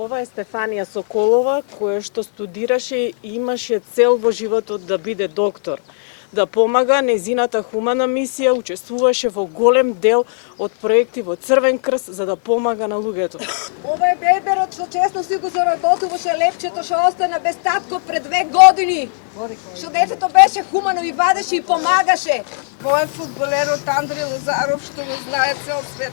Ова е Стефанија Соколова, која што студираше и имаше цел во животот да биде доктор. Да помага, незината хумана мисија учествуваше во голем дел од проекти во Црвен крст за да помага на луѓето. Ова е беберот што честно си го заработуваше лепчето што остана без татко пред 2 години. Што детето беше хумано и вадеше и помагаше. Мој фудбалерот Андри Лазаров што го знае цел свет.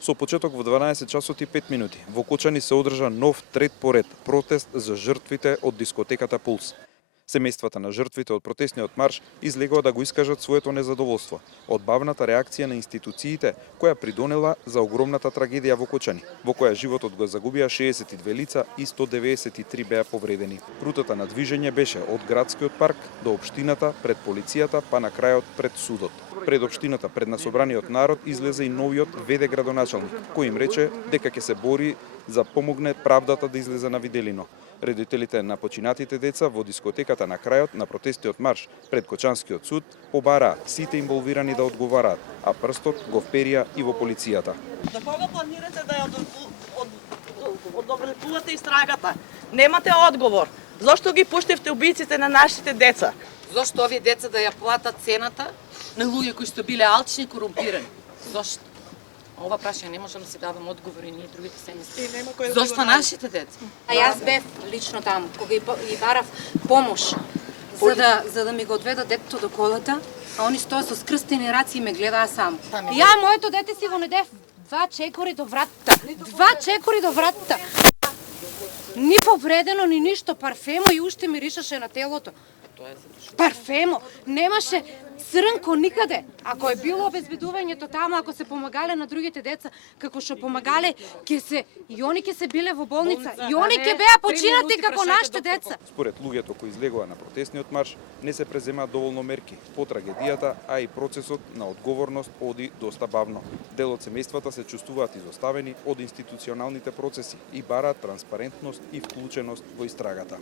Со почеток во 12 часот и 5 минути во Кочани се одржа нов трет поред протест за жртвите од дискотеката Пулс. Семејствата на жртвите од протестниот марш излегоа да го искажат своето незадоволство од бавната реакција на институциите која придонела за огромната трагедија во Кочани, во која животот го загубија 62 лица и 193 беа повредени. Рутата на движење беше од градскиот парк до општината пред полицијата, па на крајот пред судот. Пред општината, пред насобраниот народ, излезе и новиот ВД градоначалник, кој им рече дека ќе се бори за помогне правдата да излезе на виделино. Родителите на починатите деца во дискотеката на крајот на протестниот марш пред Кочанскиот суд побараа сите инволвирани да одговараат, а прстот го вперија и во полицијата. До кога планирате да ја одобрувате истрагата? Немате одговор. Зошто ги пуштевте убиците на нашите деца? Зошто овие деца да ја платат цената на луѓе кои што биле алчни и корумпирани? Зошто? Ова прашање не можам да си дадам одговори ние другите семејства. Зошто нашите деца? А јас бев лично таму, кога и барав помош за да ми го одведат детето до колата, а они стоја со скрстени раци и ме гледаа само. Ја моето дете си го недев 2 чекори до вратата. 2 чекори до вратата. Ни повредено, ни ништо, парфемо и уште миришеше на телото. Парфемо, немаше црнко никаде. Ако е било обезбедувањето таму, ако се помагале на другите деца, како што помагале, и они ќе се биле во болница, и они ќе беа починати како нашите деца. Според луѓето кои излегоа на протестниот марш, не се преземаат доволно мерки по трагедијата, а и процесот на одговорност оди доста бавно. Дел од семејствата се чувствуваат изоставени од институционалните процеси и бараат транспарентност и вклученост во истрагата.